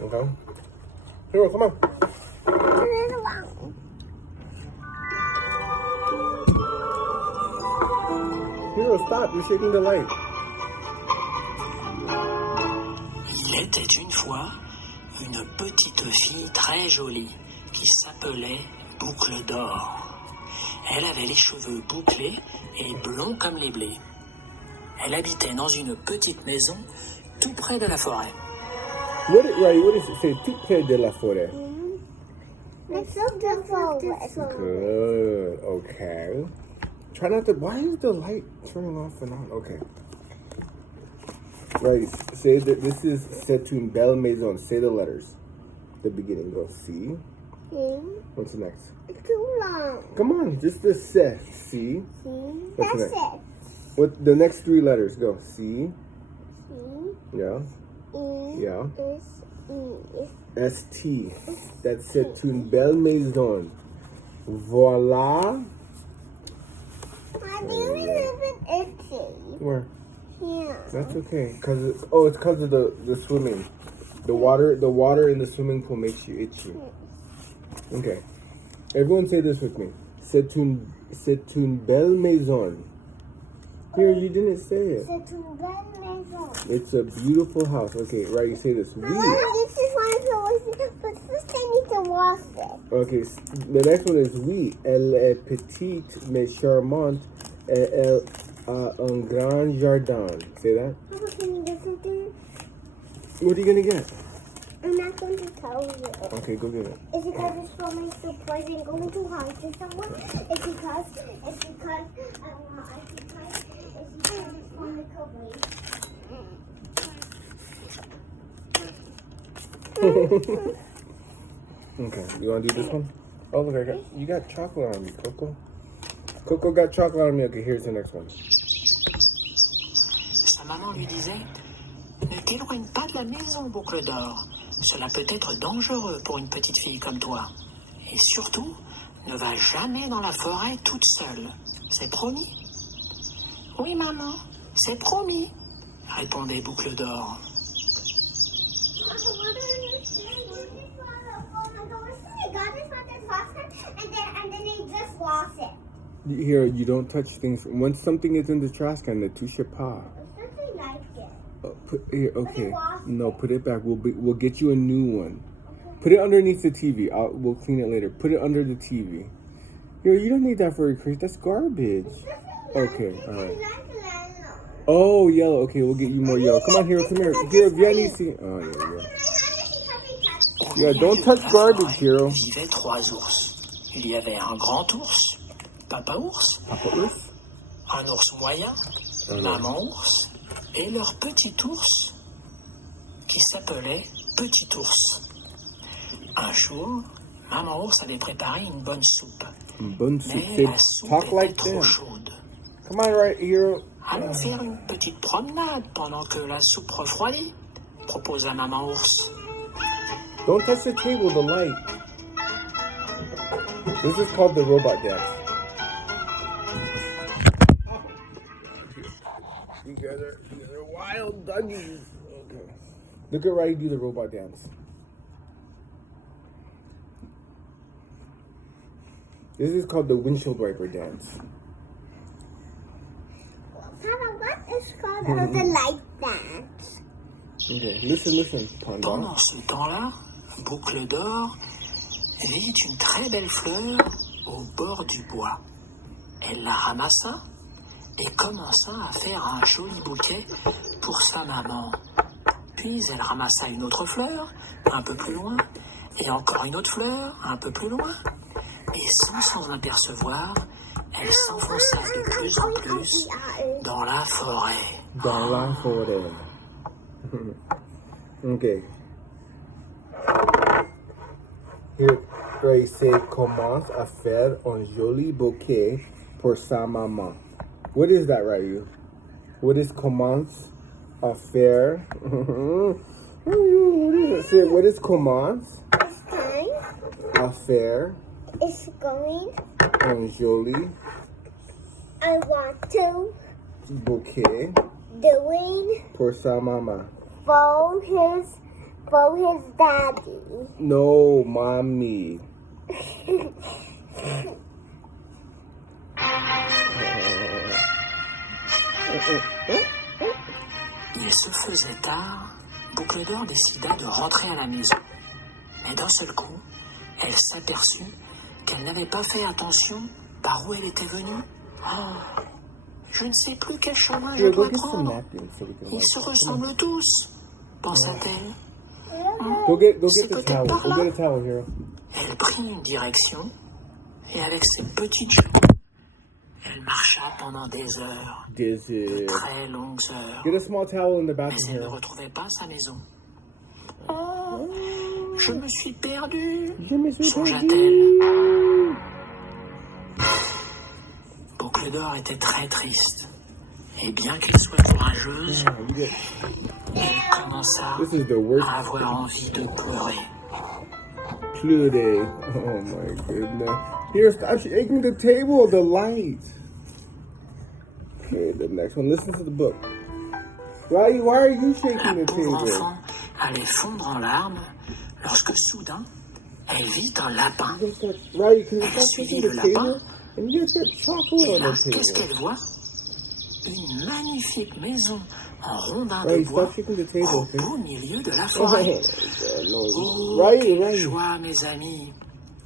Okay. Hero, come on. Hero, stop. You're shaking the light. Il était une fois une petite fille très jolie qui s'appelait Boucle d'Or. Elle avait les cheveux bouclés et blonds comme les blés. Elle habitait dans une petite maison tout près de la forêt. What does it say? Tout près de la forêt. Next to the forest. Good. Okay. Try not to. Why is the light turning off and on? Okay. Right. Say that this is C'est une belle maison. Say the letters. The beginning. Go C. What's the next? It's too long. Come on. Just the C. C. What's That's next? it. What the next three letters? Go C. C. Yeah. E. Yeah. S. E. ST. That's C'est une belle maison. Voila. I do live in itchy. Where? Yeah. That's okay. It's because of the swimming. The water in the swimming pool makes you itchy. Okay. Everyone say this with me. C'est une belle maison. Here, you didn't say it. C'est une belle maison. It's a beautiful house. Okay, right, you say this. This is one of the but first I need to wash it. Okay, the next one is oui. Elle est petite mais charmante et elle a un grand jardin. Say that. Papa, can you listen to me? What are you gonna get? I'm not going to tell you. Okay, go get it. It's because it's swimming so poison going to harm to someone. It's because it's from the covering. Okay, you wanna do this one? Oh look, you got chocolate on me, Coco. Coco got chocolate on me. Okay, here's the next one. Sa maman lui disait « Ne t'éloigne pas de la maison, Boucle d'Or. Cela peut être dangereux pour une petite fille comme toi. Et surtout, ne va jamais dans la forêt toute seule. C'est promis ?»« Oui, maman, c'est promis, » répondait Boucle d'Or. And then they just lost it. Here, you don't touch things. Once something is in the trash can, ne touche pas. Especially like it. Here, okay. lost No, put it back. We'll get you a new one. Put it underneath the TV. We'll clean it later. Put it under the TV. Here, you don't need that for a crate. That's garbage. Okay, all right. Oh, yellow. Okay, we'll get you more yellow. Come on, here. Come here. Here, Vianney, see. Oh, yeah. Yeah, don't touch garbage, Hero. Vivaient 3 ours. Il y avait un grand ours, papa ours, un ours moyen, maman ours, et leur petit ours qui s'appelait Petit ours. Un jour, maman ours avait préparé une bonne soupe. Mais la soupe était trop chaude. Come on, right, Hero. Allons faire une petite promenade pendant que la soupe refroidit, proposa maman ours. Don't touch the table, the light. This is called the robot dance. You guys are wild doggies. Okay. Look at Riley do the robot dance. This is called the windshield wiper dance. Papa, what is called the light dance? Okay, listen, Panda. Pendant ce temps-là, Boucle d'Or vit une très belle fleur au bord du bois. Elle la ramassa et commença à faire un joli bouquet pour sa maman. Puis elle ramassa une autre fleur, un peu plus loin, et encore une autre fleur, un peu plus loin. Et sans s'en apercevoir, elle s'enfonça de plus en plus dans la forêt. Dans la forêt. Okay. Here, Gracie commence à faire un joli bouquet pour sa maman. What is that, Ryu? What is commence à faire? What is it? Say, what is commence It's time. à faire It's going. un joli I want to bouquet doing pour sa maman? for his for his daddy. No, mommy. Il se faisait tard, Boucle d'Or décida de rentrer à la maison. Mais d'un seul coup, elle s'aperçut qu'elle n'avait pas fait attention par où elle était venue. Oh, je ne sais plus quel chemin je Here, go dois get some prendre. napkins so we can Ils wipe se it. ressemblent tous, pensa-t-elle. Go get C'est the peut-être towel. par Go là. get a towel, Hero. Elle prit une direction et avec ses petites cheveux, elle marcha pendant des heures, This de is. très longues heures. Get a small towel in the Mais bathroom, elle ne Hero. retrouvait pas sa maison. Oh, je me suis perdue, Je me suis songea-t-elle. perdu. Boucle d'Or était très triste. Et bien qu'elle soit courageuse, Yeah, you get- elle commença This is the worst à avoir envie de pleurer. today. Oh my goodness. Here, stop shaking the table, the light. Okay, the next one. Listen to the book. Why are you La shaking the pauvre table? enfant allait fondre en larmes lorsque soudain, elle vit un lapin. Riley, can you Elle stop suivit shaking le the lapin. table? And you just got chocolate Et on là, the qu'est-ce table. qu'elle voit? Une magnifique maison en rondin de Riley, bois stop shaking the table, au okay? beau milieu de la Oh, forêt. no. Oh, Riley, quelle Riley. joie, mes amis!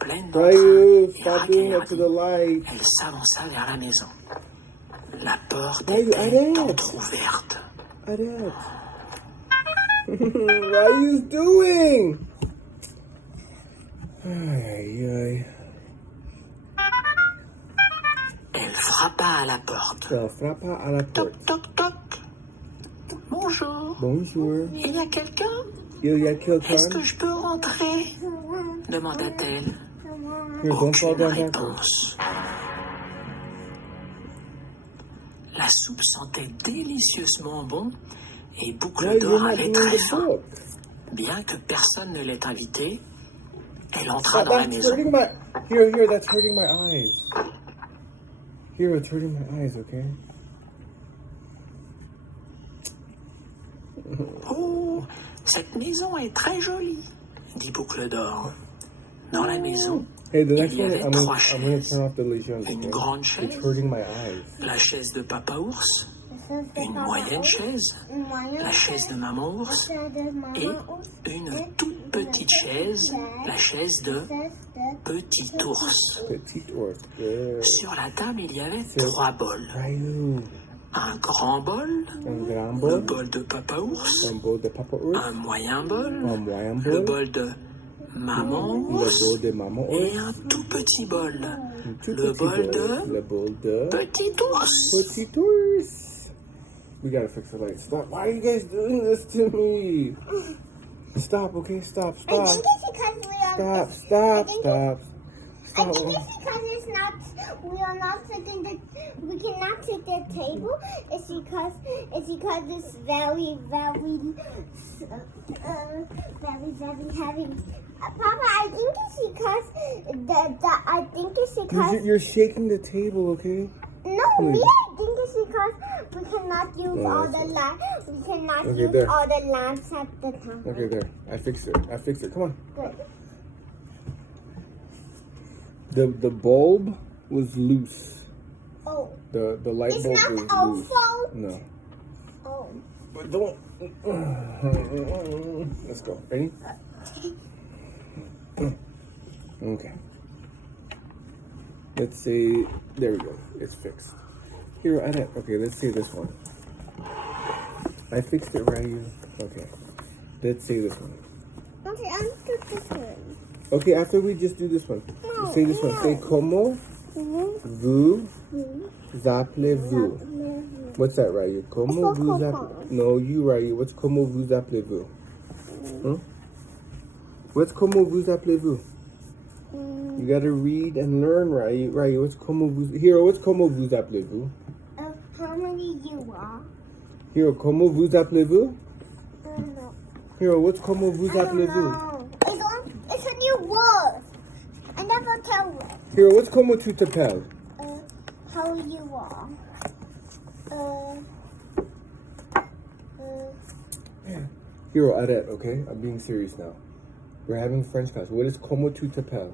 Pleine d'entrain Riley, et stop doing that to the raquée-hardie, light. elle s'avança vers la maison. La porte Riley, était arrête. entr'ouverte. Arrête. What are you doing? Aïe, aïe. Elle frappa à la porte. Elle frappa à la porte. Toc, toc, toc. Bonjour. Bonjour. Il y a quelqu'un? Il y a Est-ce quelqu'un? que je peux rentrer? Demanda-t-elle. Here, don't fall Aucune down backwards. réponse. La soupe sentait délicieusement bon et Boucle Why d'Or you're not avait doing très the faim. book? Bien que personne ne l'ait invitée, elle entra dans la That's maison. hurting my... Here, that's hurting my eyes. Here, it's hurting my eyes, okay? Oh, cette maison est très jolie, dit Boucle d'Or. Dans la maison, Hey, the il next y one, avait I'm trois gonna chaises. turn off the Legion. Une grande It's chaise, hurting my eyes. la chaise de Papa Ours, une moyenne chaise, la chaise de Maman Ours et une toute petite chaise, la chaise de Petit Ours. Petit ours. Good. Sur la table, il y avait C'est- 3 bols. Ryu. Un grand bol, Un grand le bol. bol de Papa Ours, Un bol de Papa ours. un moyen bol, Un moyen le bol. bol de Maman Le Ours bol de Maman et ours. un tout petit bol, Un tout le petit bol de Le bol de... Petit Ours. Petit ours. We gotta fix the light. Stop. Why are you guys doing this to me? Stop, okay? Stop, I stop. think it's because we are. Stop, stop, I stop. think it's because it's not. We are not sitting. We cannot sit the table. It's because it's very heavy. Papa, I think it's because I think it's because You're shaking the table, okay? no, me. I think it's because we cannot use No, all that's the lamps. We cannot Okay, use there. all the lamps at the time. Okay, there. I fixed it. Come on. Good. The bulb was loose. Oh, The light it's bulb not was our loose. fault. No. Oh. But don't. Let's go. Ready? Okay. Let's say. There we go. It's fixed. Here, I didn't. Okay, let's say this one. I fixed it right here. Okay. Let's say this one. Okay, I'm took this one. Okay, after we just do this one. No, Say this one. no. Say comment vous appelez-vous? What's that, Ryu? Comment It's vous not appelez? comment. No, you, Ryu. What's comment vous appelez-vous? Huh? What's comment vous appelez-vous? You gotta read and learn, Ryu. Ryu, what's comment vous... Hero, what's comment vous appelez-vous? How many you are? Hero, comment vous appelez-vous? I don't know. Hero, what's comment vous I don't appelez-vous? know. It's a new word. I never tell it. Hero, what's comment tu t'appelles? How you are. Hero, arrête, okay? I'm being serious now. We're having French class. What is comment tu t'appelles?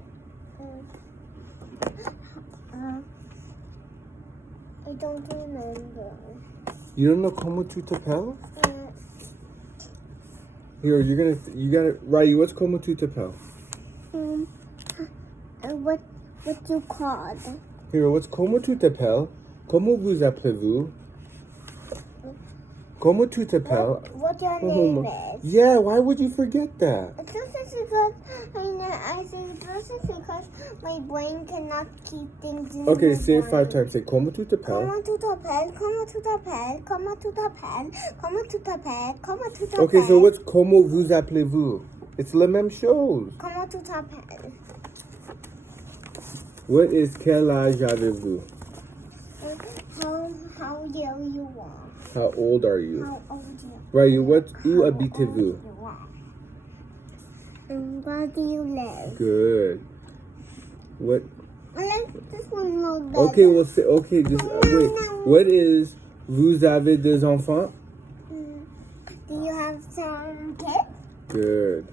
I don't remember. You don't know comment tu t'appelles? Hero, you gotta, Ryu, what's comment tu t'appelles? What you called? Hero, what's comment tu t'appelles? Comment vous appelez-vous? Comment tu t'appelles? What your name is? Yeah, why would you forget that? This is because I say this is because my brain cannot keep things in Okay, my say it 5 brain. times. Say comment tu t'appelles? Comment tu t'appelles? Comment tu t'appelles? Comment tu t'appelles? Comment tu t'appelles? Comment tu t'appelles? Okay, so what's comment vous appelez-vous? It's la même chose. Comment tu t'appelles? What is quel âge avez-vous? How old you are? How old are you? How old you are? Ryu, what où habitez-vous? And where do you live? Good. What? I like this one more better. Okay, well say okay. Just wait. What is vous avez des enfants? Do you have some kids? Good.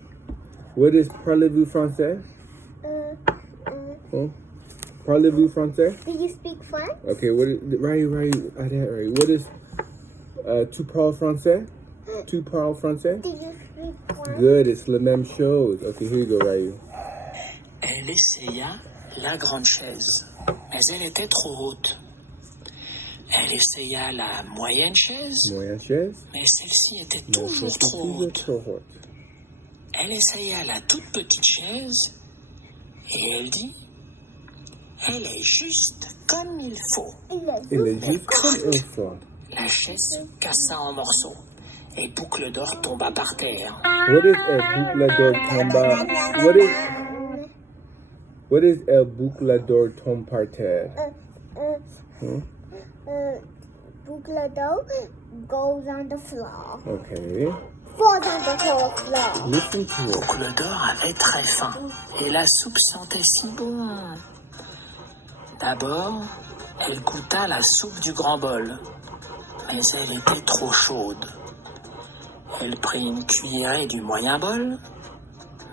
What is parlez-vous français? Oh, parlez-vous français? Do you speak French? Okay. What is Ryu? Ryu. What is tu parles français? Tu parles français? Do you speak French? Good. It's la même chose. Okay, here you go, Ryu. Elle essaya la grande chaise, mais elle était trop haute. Elle essaya la moyenne chaise, Moyenne chaise? mais celle-ci était Non, toujours c'est trop toujours haute. trop haute. Elle essaya la toute petite chaise et elle dit « Elle est juste comme il faut. Il est juste comme il faut. » La chaise se cassa en morceaux et Boucle d'Or tomba par terre. What is el buclador tomba? What is el buclador tom par terre? Boucle d'eau goes on the floor. Okay. Falls on the whole floor. Listen to it. Boucle d'Or avait très faim et la soupe sentait si bon. D'abord, elle goûta la soupe du grand bol, mais elle était trop chaude. Elle prit une cuillerée du moyen bol,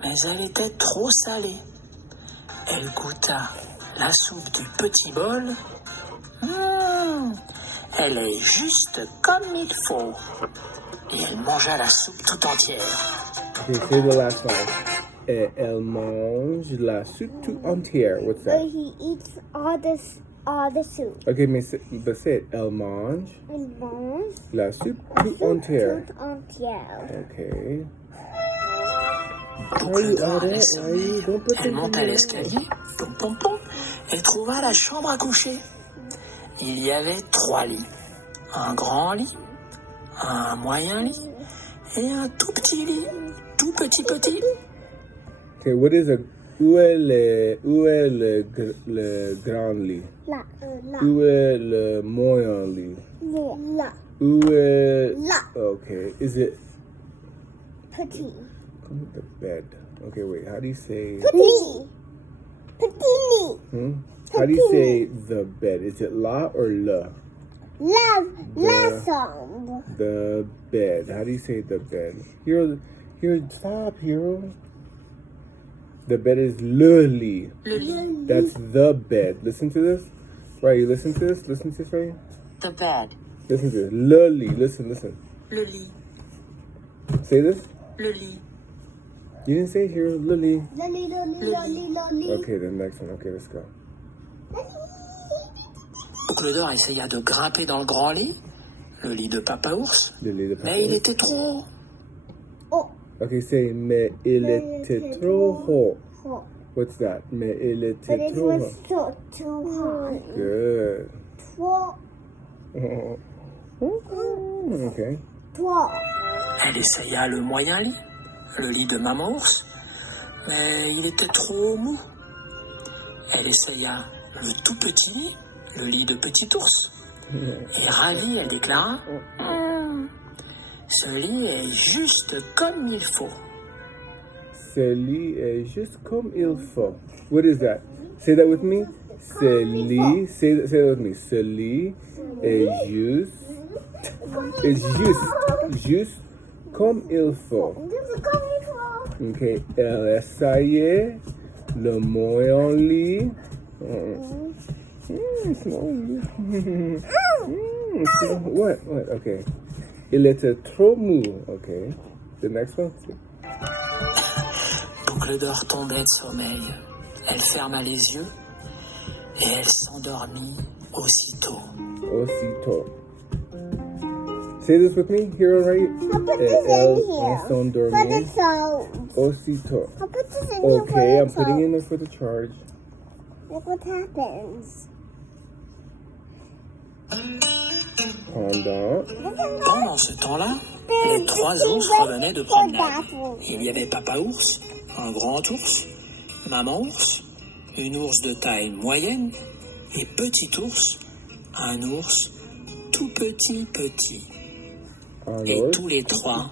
mais elle était trop salée. Elle goûta la soupe du petit bol. Elle est juste comme il faut. Et elle mangea la soupe tout entière. Okay, say the last line. Elle mange la soupe tout entière. What's that? He eats all the soup. Okay, but say it. Elle mange Il mange la soupe tout entière. tout entière. Okay. Boucle d'Or allait Ryu, sommeil. don't put Elle them monta in the l'escalier, pom pom pom, et trouva la chambre à coucher. Il y avait 3 lits. Un grand lit, un moyen lit et un tout petit lit. Tout petit. Okay, what is où est le grand lit? Là. Où est le moyen lit? Là. Où est... Là. Okay, is it... Petit. Come with the bed. Okay, wait, how do you say... Petit. How do you say the bed? Is it la or le? La chambre. The bed. How do you say the bed? Hero, stop, Hero. The bed is le lit. Le lit, That's the bed. Listen to this. Right, you listen to this? Listen to this, right? the bed, Listen to this. Le lit. Listen. le lit, Say this. le lit. You didn't say Hero, le lit. Loli. Okay, the next one. Okay, let's go. Boucle d'Or essaya de grimper dans le grand lit, le lit de Papa Ours, Le lit de mais papa. il était trop haut. Oh. Okay, say mais il était trop haut. Oh. What's that? Mais il But était it trop was haut. too high. Good. Trop. Okay. Elle essaya le moyen lit, le lit de Maman Ours, mais il était trop mou. Elle essaya le tout petit lit, le lit de Petit Ours, et ravie, elle déclara ce lit est juste comme il faut. Ce lit est juste comme il faut. What is that? Say that with me. Ce lit. Say that with me. Ce lit est juste comme il faut. C'est comme il faut. Ok, elle essayait, le mot est en lit. What? Okay. Il était trop mou. Okay. The next one. Boucle d'or tombait de sommeil. Elle ferma les yeux et elle s'endormit aussitôt. Aussitôt. Say this with me. Here, right? I'll put this Elle in here. s'endormit. For the sound. Aussitôt. I'll put this in here for Okay, the I'm putting sound. in there for the charge. Look what happens. Pendant ce temps-là, les trois ours revenaient de promenade. Il y avait Papa Ours, un grand ours, Maman Ours, une ours de taille moyenne, et Petit Ours, un ours tout petit. Et tous les trois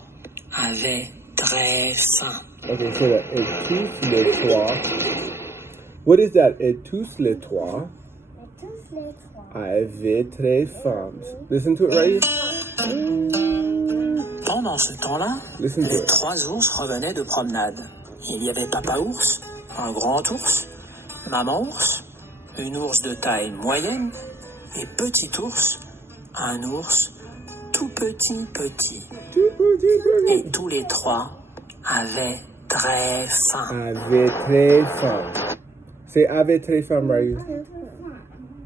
avaient très faim. Okay, so that et tous les trois. What is that? Et tous les trois avaient très faim. Listen to it, right? Pendant ce temps-là, Listen to les it. trois ours revenaient de promenade. Il y avait Papa Ours, un grand ours, Maman Ours, une ours de taille moyenne, et Petit Ours, un ours tout petit. Et tous les trois avaient très faim. Avait très faim. Say avait très faim, right?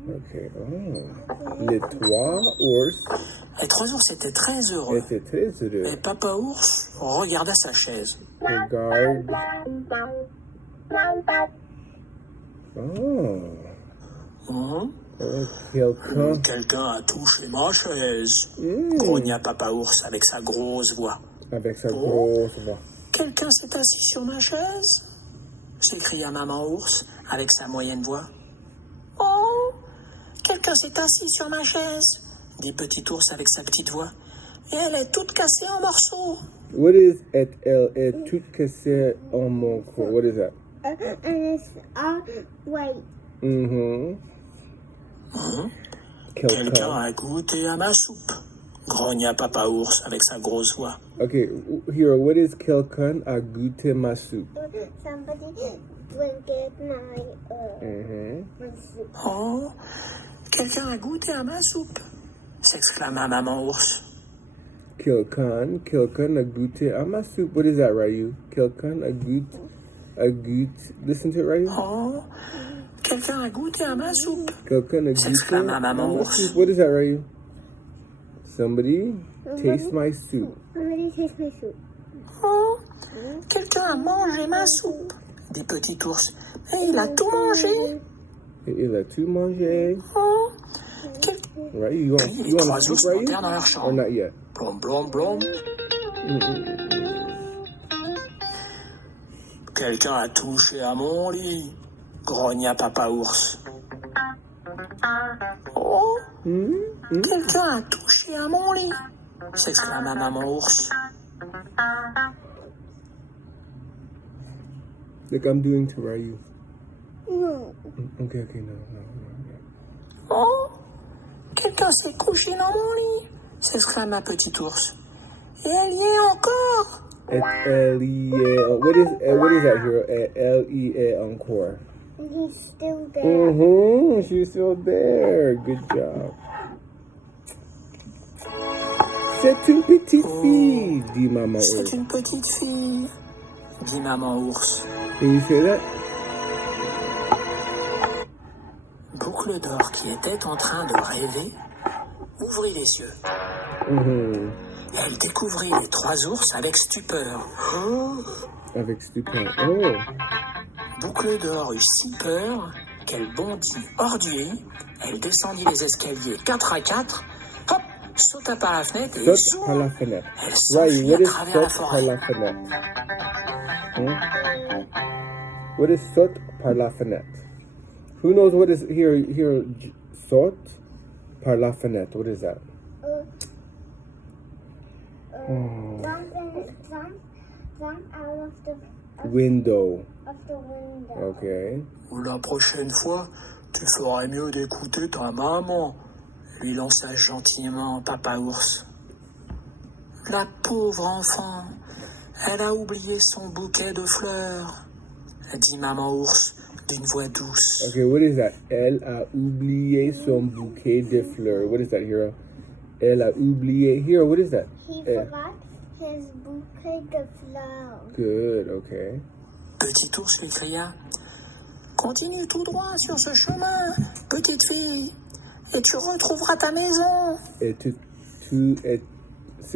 Okay. Oh. Les trois ours Les trois ours étaient très heureux. étaient très heureux. Et Papa Ours regarda sa chaise. Regarde. Oh. Quelqu'un. Quelqu'un a touché ma chaise, grogna Papa Ours avec sa grosse voix. Avec sa grosse voix. Quelqu'un s'est assis sur ma chaise, s'écria Maman Ours avec sa moyenne voix. Oh, quelqu'un s'est assis sur ma chaise, dit Petit Ours avec sa petite voix. Et elle est toute cassée en morceaux. What is et elle est tout cassé en mon corps? What is that? And it's white. Mm-hmm. Quelqu'un Quelqu'un. a goûté à ma soupe, grogna Papa Ours avec sa grosse voix. Okay, here, what is quelqu'un a goûté ma soupe? Somebody drinking my soup. Oh, quelqu'un a goûté à ma soupe, s'exclama Maman Ours. Quelqu'un a goûté à ma soupe. What is that, Ryu? Quelqu'un a goûté. Listen to it, Ryu. Oh, quelqu'un a goûté à ma soupe. Quelqu'un a goûté S'exclama à Maman ma Ours. soupe. What is that, Ryu? Somebody taste my soup. Somebody taste my soup. Oh, quelqu'un a mangé ma soupe, dit Petit Ours. Et il a tout mangé. Il a tout mangé. Oh, Right? You les want trois a soup, ours Ryu? montèrent dans leur Or chambre. not yet? Blom, blom, blom. Quelqu'un a touché à mon lit, grogna Papa Ours. Oh, quelqu'un a touché à mon lit, s'exclama Maman Ours. Like I'm doing to Ryu. No. Okay, no. Oh, quelqu'un s'est couché dans mon lit, s'exclama Petit Ours. Et elle y est encore. L-E-A. What is that here? L-E-A encore. He's still there. Mm-hmm. She's still there. Good job. C'est une petite fille, dit Maman C'est Ours. une petite fille, dit Maman Ours. Can you say that? Boucle d'or, qui était en train de rêver, ouvrit les yeux. Mm-hmm. Elle découvrit les trois ours avec stupeur. Avec stupeur. Oh. Boucle d'or eut si peur qu'elle bondit hors du lit. Elle descendit les escaliers 4 à 4, hop, sauta par la fenêtre et Saute par la fenêtre. elle Right, s'enfuit what à is travers la saute par forêt. la fenêtre? What is saute par la fenêtre? Who knows what is here? Saute par la fenêtre. What is that? Jump out of the Window. window. Okay. La prochaine fois, tu ferais mieux d'écouter ta maman, lui lança gentiment Papa Ours. La pauvre enfant, elle a oublié son bouquet de fleurs, dit maman ours d'une voix douce. Okay, what is that? Elle a oublié son bouquet de fleurs. What is that, Hero? Elle a oublié. Hero, what is that? He Eh. forgot his bouquet de flowers. Good, okay. Petit ours lui cria « Continue tout droit sur ce chemin, petite fille, et tu retrouveras ta maison. Et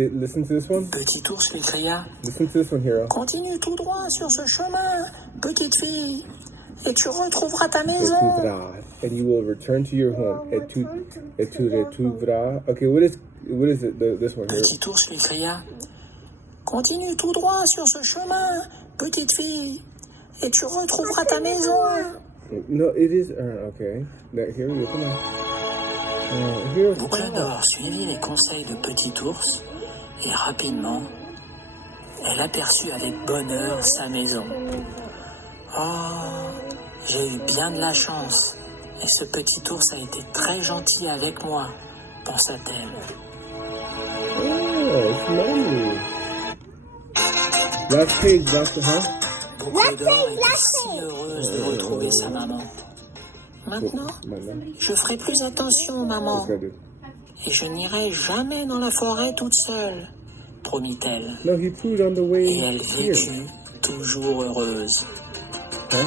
listen to this one. » Petit ours lui cria Listen to this one, Hero. « Continue tout droit sur ce chemin, petite fille, et tu retrouveras ta maison. » And you will return to your home. Et tu retrouveras. Okay, what is it? This one here. Petit ours lui cria « Continue tout droit sur ce chemin, petite fille, et tu retrouveras ta maison. » No, it is. Okay. Here we go. Come on. Here. Boucle d'Or suivit les conseils de Petit ours et rapidement, elle aperçut avec bonheur sa maison. Oh, j'ai eu bien de la chance et ce petit ours a été très gentil avec moi, pensa-t-elle. Oh, it's lovely. Last page, huh? Boucle d'Or était si heureuse de retrouver sa maman. Maintenant, je ferai plus attention, maman, et je n'irai jamais dans la forêt toute seule, promit-elle. No, he pooed on the way Et elle here. vécut toujours heureuse. Huh?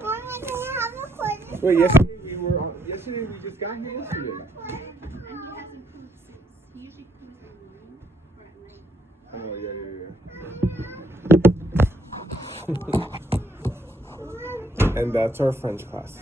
Mommy, can I have a question? Wait, yesterday we just got here yesterday. Oh, yeah. And that's our French class.